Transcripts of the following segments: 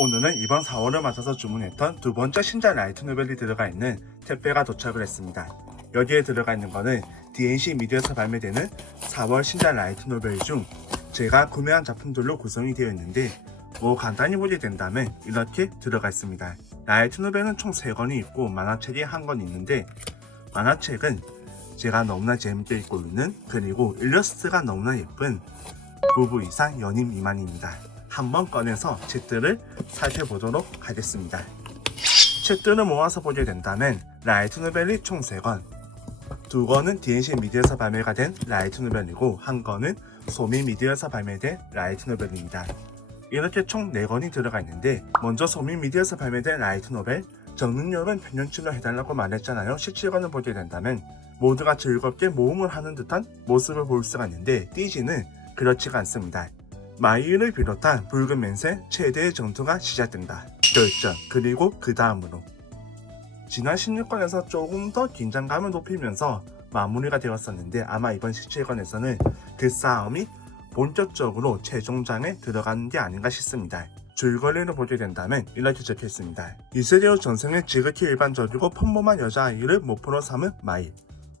오늘은 이번 4월을 맞아서 주문했던 두 번째 신작 라이트 노벨이 들어가 있는 택배가 도착을 했습니다. 여기에 들어가 있는 거는 DNC 미디어에서 발매되는 4월 신작 라이트 노벨 중 제가 구매한 작품들로 구성이 되어 있는데 간단히 보게 된다면 이렇게 들어가 있습니다. 라이트 노벨은 총 3권이 있고 만화책이 1권 있는데 만화책은 제가 너무나 재밌게 읽고 있는 그리고 일러스트가 너무나 예쁜 부부 이상 연인 미만입니다. 한번 꺼내서 책들을 살펴보도록 하겠습니다. 책들을 모아서 보게 된다면 라이트 노벨이 총 3권, 2권은 DNC 미디어에서 발매가 된 라이트 노벨이고 1권은 소미 미디어에서 발매된 라이트 노벨입니다. 이렇게 총 4권이 들어가 있는데 먼저 소미 미디어에서 발매된 라이트 노벨 정능력은 평년치로 해달라고 말했잖아요. 17권을 보게 된다면 모두가 즐겁게 모험을 하는 듯한 모습을 볼 수가 있는데 띠지는 그렇지가 않습니다. 마이를 비롯한 붉은 맨의 최대의 전투가 시작된다. 결전 그리고 그 다음으로 지난 16권에서 조금 더 긴장감을 높이면서 마무리가 되었었는데 아마 이번 17권에서는 그 싸움이 본격적으로 최종장에 들어가는 게 아닌가 싶습니다. 줄거리를 보게 된다면 이렇게 적혀있습니다. 이세계의 전생은 지극히 일반적이고 평범한 여자아이를 목표로 삼은 마이.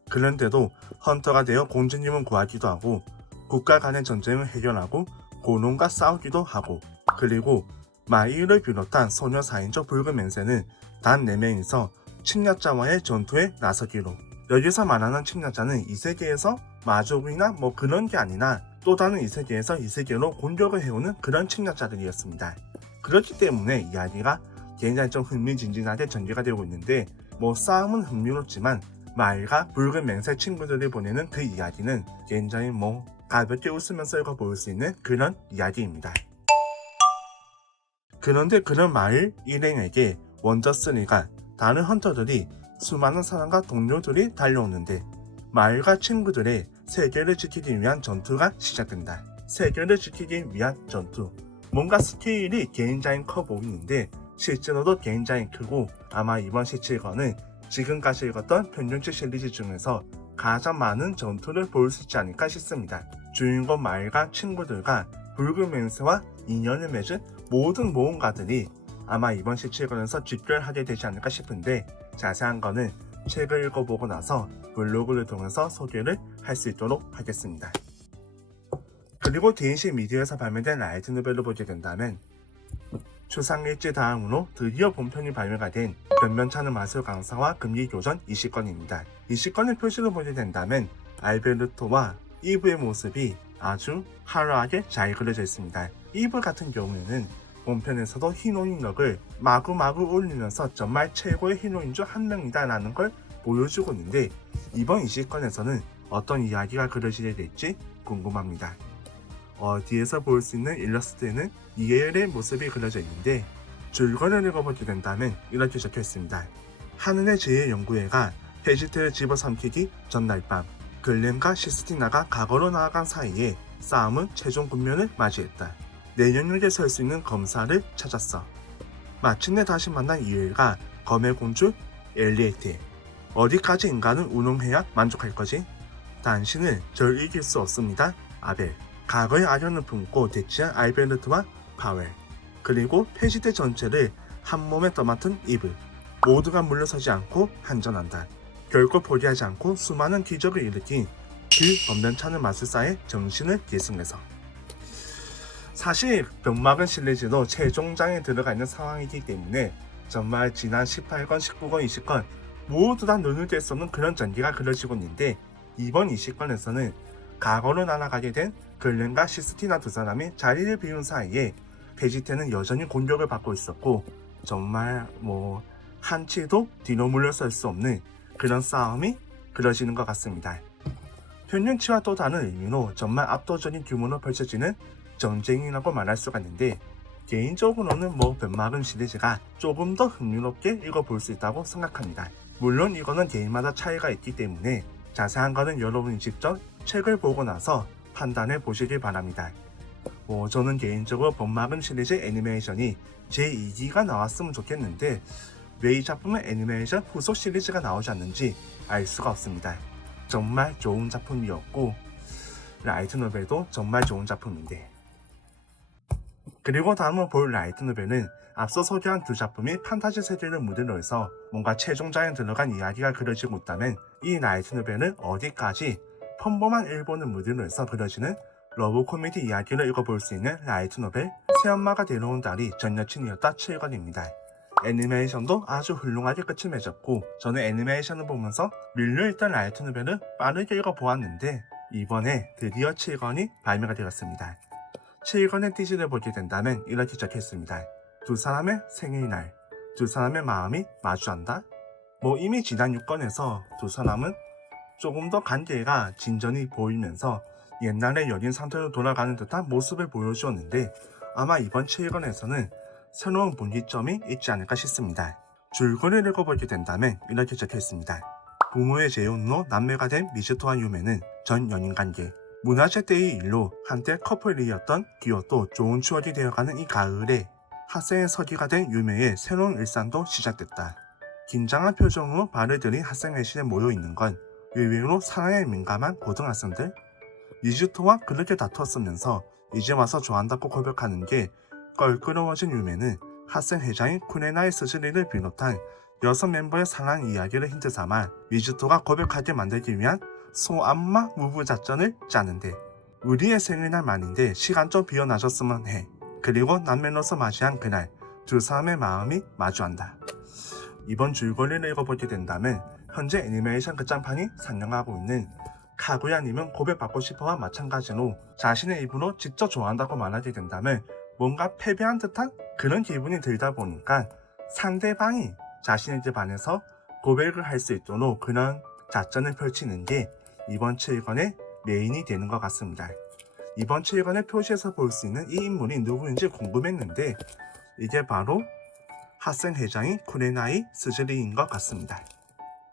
그런데도 헌터가 되어 공주님을 구하기도 하고 국가 간의 전쟁을 해결하고 고놈과 싸우기도 하고 그리고 마이를 비롯한 소녀 4인조 붉은 맨세는 단 4명이서 침략자와의 전투에 나서기로. 여기서 말하는 침략자는 이 세계에서 마족이나 그런 게 아니라 또 다른 이 세계에서 이 세계로 공격을 해오는 그런 침략자들이었습니다. 그렇기 때문에 이야기가 굉장히 좀 흥미진진하게 전개가 되고 있는데 싸움은 흥미롭지만 마이가 붉은 맹세 친구들이 보내는 그 이야기는 굉장히 가볍게 웃으면서 읽어볼 수 있는 그런 이야기입니다. 그런데 그런 마을 일행에게 원저스리가 다른 헌터들이 수많은 사람과 동료들이 달려오는데 마을과 친구들의 세계를 지키기 위한 전투가 시작된다. 세계를 지키기 위한 전투. 뭔가 스케일이 굉장히 커 보이는데 실제로도 굉장히 크고 아마 이번 17권은 지금까지 읽었던 평균치 시리즈 중에서 가장 많은 전투를 볼 수 있지 않을까 싶습니다. 주인공 마을과 친구들과 붉은 맨스와 인연을 맺은 모든 모험가들이 아마 이번 17권에서 집결하게 되지 않을까 싶은데 자세한 거는 책을 읽어보고 나서 블로그를 통해서 소개를 할 수 있도록 하겠습니다. 그리고 DNC 미디어에서 발매된 라이트 노벨을 보게 된다면 추상일지 다음으로 드디어 본편이 발매가 된 변변찮은 마술 강사와 금기교전 20권입니다. 20권의 표지를 보게 된다면 알베르토와 이브의 모습이 아주 화려하게 잘 그려져 있습니다. 이브 같은 경우에는 본편에서도 히로인 역을 마구마구 올리면서 정말 최고의 히로인 중 한 명이다 라는 걸 보여주고 있는데 이번 20권에서는 어떤 이야기가 그려지게 될지 궁금합니다. 뒤에서 볼 수 있는 일러스트에는 이엘의 모습이 그려져 있는데 줄거리를 읽어보게 된다면 이렇게 적혀 있습니다. 하늘의 제의 연구회가 페지트를 집어삼키기 전날 밤 글렌과 시스티나가 과거로 나아간 사이에 싸움은 최종 국면을 맞이했다. 내년역에 설 수 있는 검사를 찾았어. 마침내 다시 만난 이엘과 검의 공주 엘리에테. 어디까지 인간을 운용해야 만족할 거지? 당신은 절 이길 수 없습니다. 아벨. 과거의 아련을 품고 대치한 알베르트와 파웰. 그리고 페시대 전체를 한 몸에 떠맡은 이브. 모두가 물러서지 않고 한전한다. 결코 포기하지 않고 수많은 기적을 일으킨 그 범변찮은 마술사의 정신을 계승해서. 사실 병막은 시리즈도 최종장에 들어가 있는 상황이기 때문에 정말 지난 18권, 19권, 20권 모두 다 눈을 뗄 수 없는 그런 전개가 그려지고 있는데 이번 20권에서는 과거로 날아가게 된 글렌과 시스티나 두 사람이 자리를 비운 사이에 페지테는 여전히 공격을 받고 있었고 정말 한치도 뒤로 물러설 수 없는 그런 싸움이 그려지는 것 같습니다. 평균치와 또 다른 의미로 정말 압도적인 규모로 펼쳐지는 전쟁이라고 말할 수가 있는데 개인적으로는 변막은 시리즈가 조금 더 흥미롭게 읽어볼 수 있다고 생각합니다. 물론 이거는 개인마다 차이가 있기 때문에 자세한 거는 여러분이 직접 책을 보고 나서 판단해 보시길 바랍니다. 저는 개인적으로 범막은 시리즈 애니메이션이 제2기가 나왔으면 좋겠는데 왜 이 작품은 애니메이션 후속 시리즈가 나오지 않는지 알 수가 없습니다. 정말 좋은 작품이었고 라이트 노벨도 정말 좋은 작품인데 그리고 다음으로 볼 라이트 노벨은 앞서 소개한 두 작품이 판타지 세계를 무대로 해서 뭔가 최종장에 들어간 이야기가 그려지고 있다면 이 라이트 노벨은 어디까지 평범한 일본을 무대로 해서 그려지는 러브 코미디 이야기를 읽어볼 수 있는 라이트 노벨 새엄마가 데려온 딸이 전 여친이었다 7권입니다. 애니메이션도 아주 훌륭하게 끝을 맺었고 저는 애니메이션을 보면서 밀려있던 라이트 노벨을 빠르게 읽어보았는데 이번에 드디어 7권이 발매가 되었습니다. 7권의 띠지를 보게 된다면 이렇게 적혀있습니다. 두 사람의 생일날, 두 사람의 마음이 마주한다? 이미 지난 6권에서 두 사람은 조금 더 관계가 진전이 보이면서 옛날의 연인 상태로 돌아가는 듯한 모습을 보여주었는데 아마 이번 7권에서는 새로운 분기점이 있지 않을까 싶습니다. 줄거리를 읽어보게 된다면 이렇게 적혀있습니다. 부모의 재혼으로 남매가 된 미즈토와 유메는 전 연인관계, 문화재 때의 일로 한때 커플이었던 기어도 좋은 추억이 되어가는 이 가을에 학생의 서기가 된 유메의 새로운 일상도 시작됐다. 긴장한 표정으로 발을 들인 학생회실에 모여있는 건 의외로 사랑에 민감한 고등학생들? 미즈토와 그렇게 다투었으면서 이제 와서 좋아한다고 고백하는 게 껄끄러워진 유메는 학생회장인 쿠레나의 스즈리를 비롯한 6 멤버의 사랑 이야기를 힌트 삼아 미즈토가 고백하게 만들기 위한 소안마 무브 작전을 짜는데 우리의 생일날 말인데 시간 좀 비워놔줬으면 해. 그리고 남매로서 맞이한 그날 두 사람의 마음이 마주한다. 이번 줄거리를 읽어보게 된다면 현재 애니메이션 극장판이 상영하고 있는 카구야님은 고백받고 싶어와 마찬가지로 자신의 입으로 직접 좋아한다고 말하게 된다면 뭔가 패배한 듯한 그런 기분이 들다 보니까 상대방이 자신에게 반해서 고백을 할 수 있도록 그런 작전을 펼치는 게 이번 7권의 메인이 되는 것 같습니다. 이번 7권의 표지에서 볼 수 있는 이 인물이 누구인지 궁금했는데 이게 바로 학생회장인 쿠레나이 스즈리인 것 같습니다.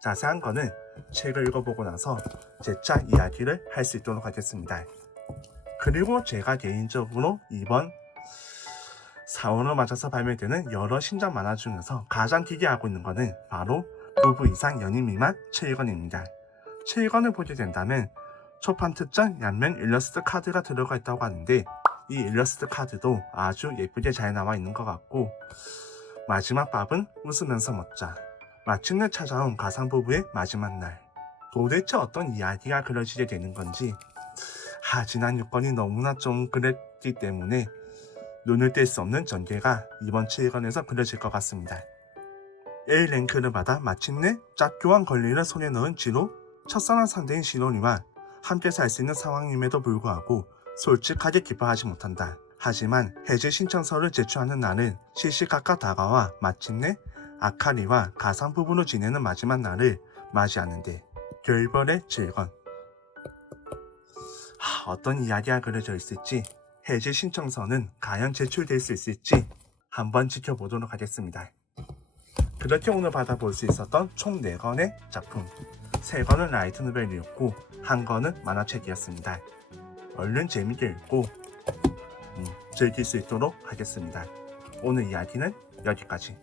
자세한 거는 책을 읽어보고 나서 재차 이야기를 할 수 있도록 하겠습니다. 그리고 제가 개인적으로 이번 4월을 맞아서 발매되는 여러 신작 만화 중에서 가장 기대하고 있는 것은 바로 부부 이상 연인 미만 7권입니다. 7권을 보게 된다면 초판 특전 양면 일러스트 카드가 들어가 있다고 하는데 이 일러스트 카드도 아주 예쁘게 잘 나와 있는 것 같고 마지막 밥은 웃으면서 먹자. 마침내 찾아온 가상 부부의 마지막 날. 도대체 어떤 이야기가 그려지게 되는 건지 지난 6권이 너무나 좀 그랬기 때문에 눈을 뗄 수 없는 전개가 이번 7권에서 그려질 것 같습니다. A랭크를 받아 마침내 짝교환 권리를 손에 넣은 지로 첫사랑 상대인 시노리와 함께 살 수 있는 상황임에도 불구하고 솔직하게 기뻐하지 못한다. 하지만 해지 신청서를 제출하는 날은 시시각각 다가와 마침내 아카리와 가상 부부로 지내는 마지막 날을 맞이하는데 결별의 7권. 어떤 이야기가 그려져 있을지 해지 신청서는 과연 제출될 수 있을지 한번 지켜보도록 하겠습니다. 그렇게 오늘 받아볼 수 있었던 총 4권의 작품 3권은 라이트 노벨이었고 1권은 만화책이었습니다. 얼른 재밌게 읽고 즐길 수 있도록 하겠습니다. 오늘 이야기는 여기까지.